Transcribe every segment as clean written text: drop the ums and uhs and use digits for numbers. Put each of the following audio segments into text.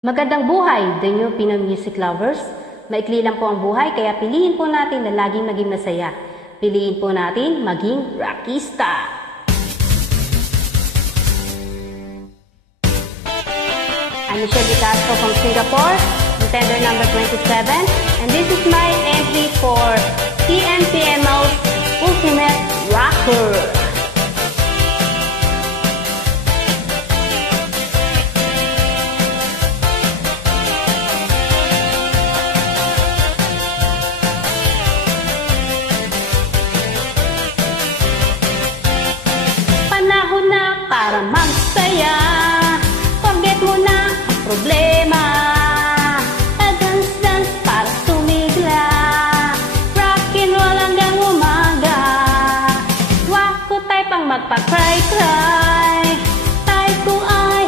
Magandang buhay, the new Pinoy music lovers. Maikli lang po ang buhay, kaya piliin po natin na laging maging masaya. Piliin po natin maging rockista. I'm Michelle De Castro from Singapore, contender number 27, and this is my entry for TNPMO's Ultimate Rocker. Para magsaya, forget mo na ang problema. Dance-dance para sumigla, rock and roll hanggang umaga. Wako tayo pang magpa-cry-cry, tayo ko ay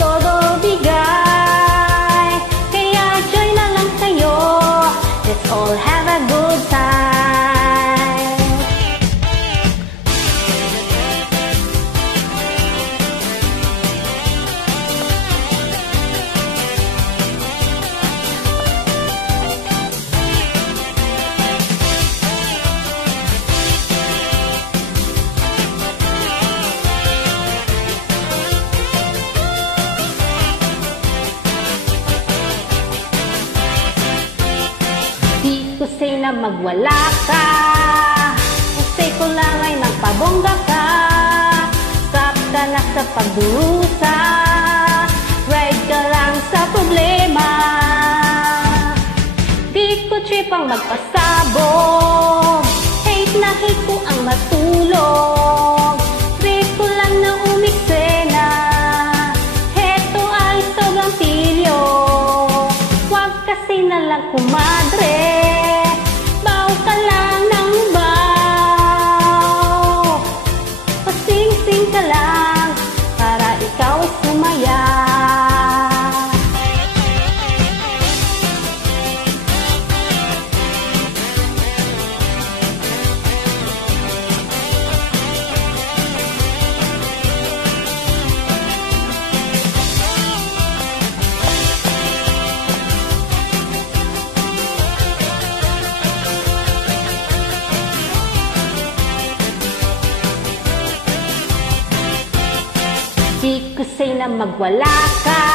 todo bigay. Kaya join na lang kayo, let's all have a good time. Say na magwala ka, say ko lang ay nagpabongga ka. Stop ka na sa pagdurusa, ride ka lang sa problema. Di ko trip ang magpasabog, hate na hate ko ang matulog. Trip ko lang na umiksena, heto ay sobrang pilyo. Huwag kasi na lang kumadre, di ko say na magwala ka,